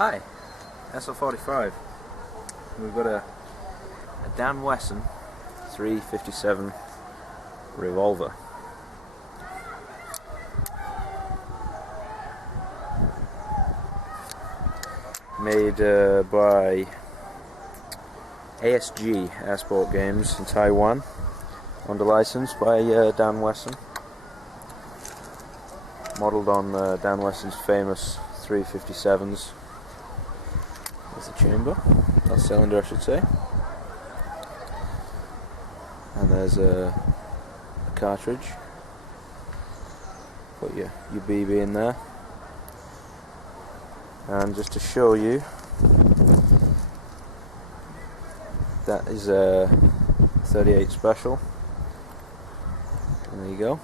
Hi, SL45. We've got a Dan Wesson 357 Revolver. Made by ASG Airsport Games in Taiwan, under license by Dan Wesson. Modelled on Dan Wesson's famous 357s. There's the chamber, that cylinder I should say. And there's a cartridge. Put your BB in there. And just to show you, that is a 38 special. And there you go.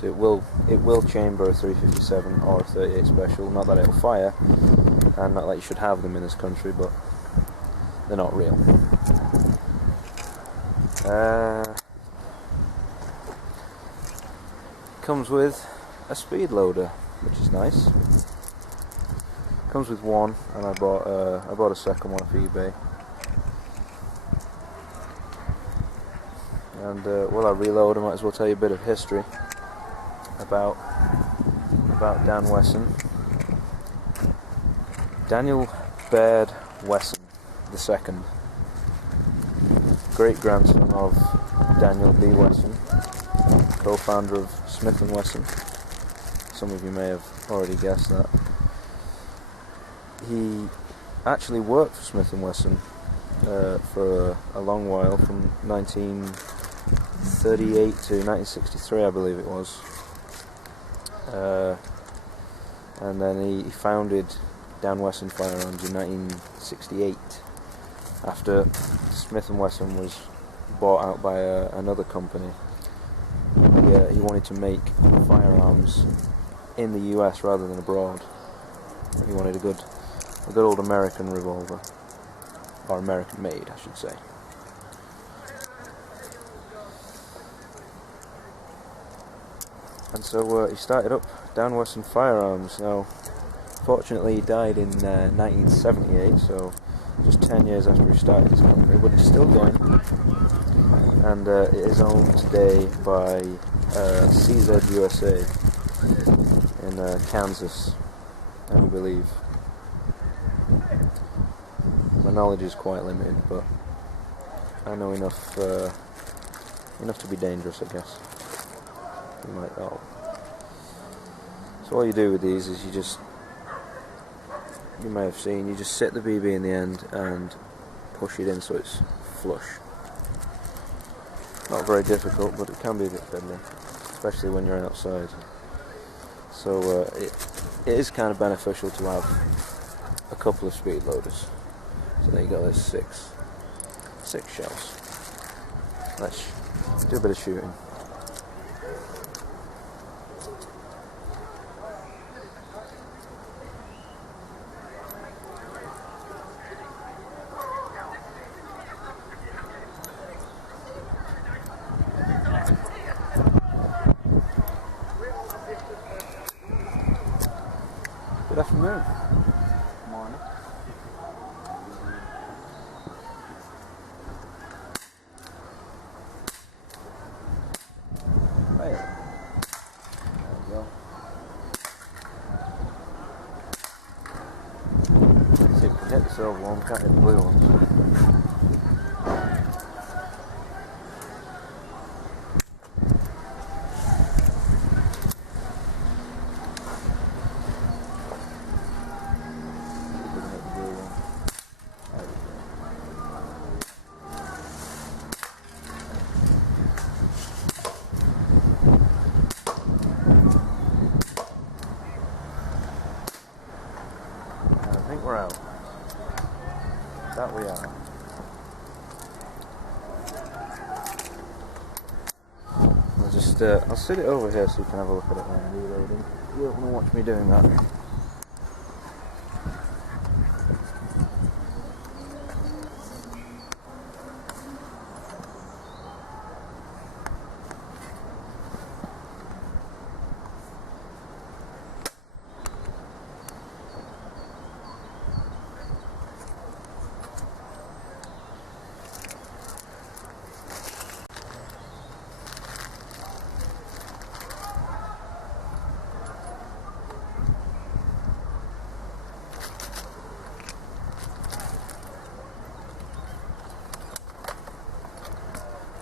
So it will chamber a 357 or a 38 special. Not that it'll fire, and not that you should have them in this country, but they're not real. Comes with a speed loader, which is nice. Comes with one, and I bought a second one off eBay. And while I reload, I might as well tell you a bit of history about Dan Wesson. Daniel Baird Wesson II, great grandson of Daniel B. Wesson, co-founder of Smith & Wesson. Some of you may have already guessed that. He actually worked for Smith & Wesson for a long while, from 1938 to 1963, I believe it was. And then he founded Dan Wesson Firearms in 1968, after Smith & Wesson was bought out by another company. He wanted to make firearms in the US rather than abroad. He wanted a good old American revolver, or American made, I should say. And so he started up Dan Wesson Firearms. Now, fortunately, he died in 1978, so just 10 years after he started his company, but it's still going. And it is owned today by CZ USA in Kansas, I believe. My knowledge is quite limited, but I know enough to be dangerous, I guess. You might know. So all you do with these is you may have seen, you just sit the BB in the end and push it in so it's flush. Not very difficult, but it can be a bit fiddly, especially when you're outside. So it is kind of beneficial to have a couple of speed loaders. So there you go, there's six shells. Let's do a bit of shooting. Good afternoon. Morning. Right. There we go. Let's see if we can hit the silver one, can't hit the blue ones. I think we're out. That we are. I'll sit it over here so you can have a look at it when I'm reloading. You don't want to watch me doing that.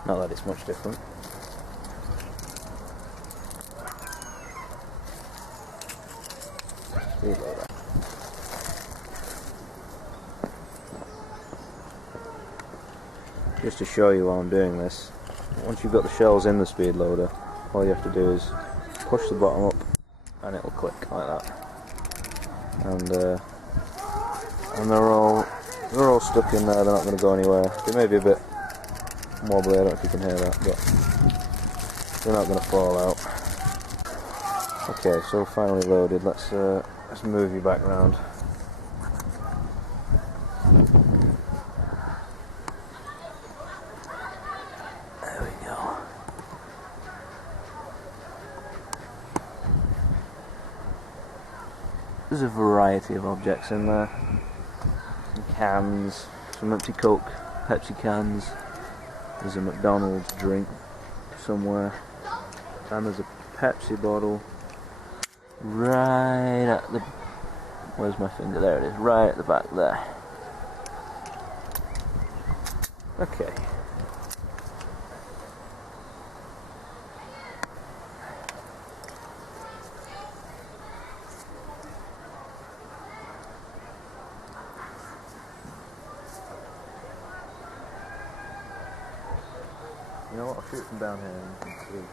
Not that it's much different. Speed loader. Just to show you while I'm doing this, once you've got the shells in the speed loader, all you have to do is push the bottom up and it'll click like that. And they're all stuck in there, they're not going to go anywhere. They may be a bit wobbly, I don't know if you can hear that, but they're not going to fall out. Okay, so finally loaded, let's move you back round. There we go. There's a variety of objects in there. Some cans, some empty Coke, Pepsi cans. There's a McDonald's drink somewhere. And there's a Pepsi bottle right at the... Where's my finger? There it is, right at the back there. Okay. You know what, I'll shoot from down here and you can see.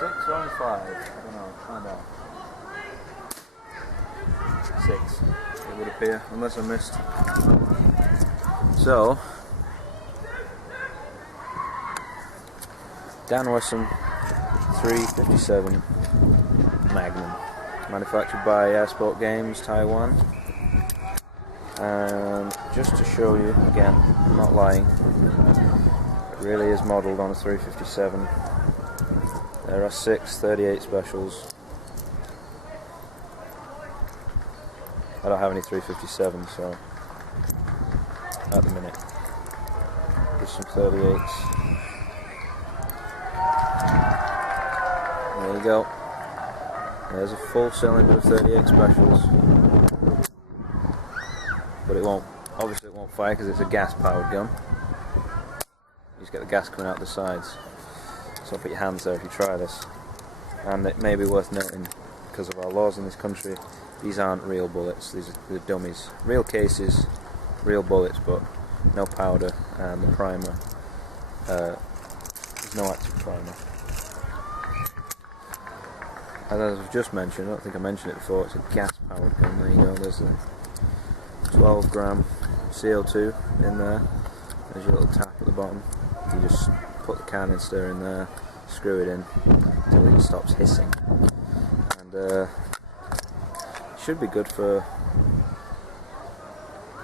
Six or on 5? I don't know, find out. 6, it would appear, unless I missed. So, Dan Wesson 357 Magnum, manufactured by Airsport Games, Taiwan. And just to show you, again, I'm not lying, it really is modelled on a 357. There are 6 38 specials. I don't have any 357, so at the minute, just some 38s. There you go. There's a full cylinder of 38 specials, but it won't. Obviously, it won't fire because it's a gas-powered gun. You just get the gas coming out the sides. So put your hands there if you try this. And it may be worth noting, because of our laws in this country, these aren't real bullets, these are the dummies. Real cases, real bullets, but no powder, and the primer, there's no active primer. And as I've just mentioned, I don't think I mentioned it before, it's a gas-powered gun. There you go, there's a 12 gram CO2 in there. There's your little tap at the bottom. You just put the canister in there, screw it in until it stops hissing, and it should be good for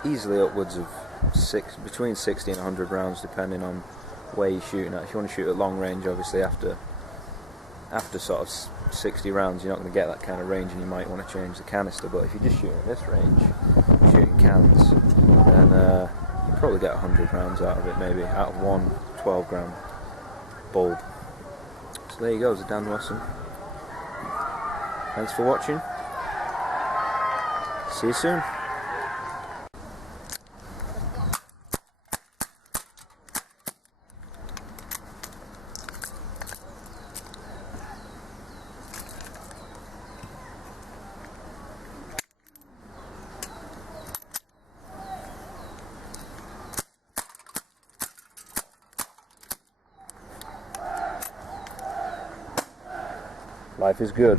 easily upwards of between 60 and 100 rounds, depending on where you're shooting at. If you want to shoot at long range, obviously after sort of 60 rounds you're not going to get that kind of range, and you might want to change the canister. But if you're just shooting at this range, shooting cans, then you probably get 100 rounds out of it, maybe out of one 12 gram bulb. So there you go, it's a Dan Wesson. Thanks for watching. See you soon. Life is good.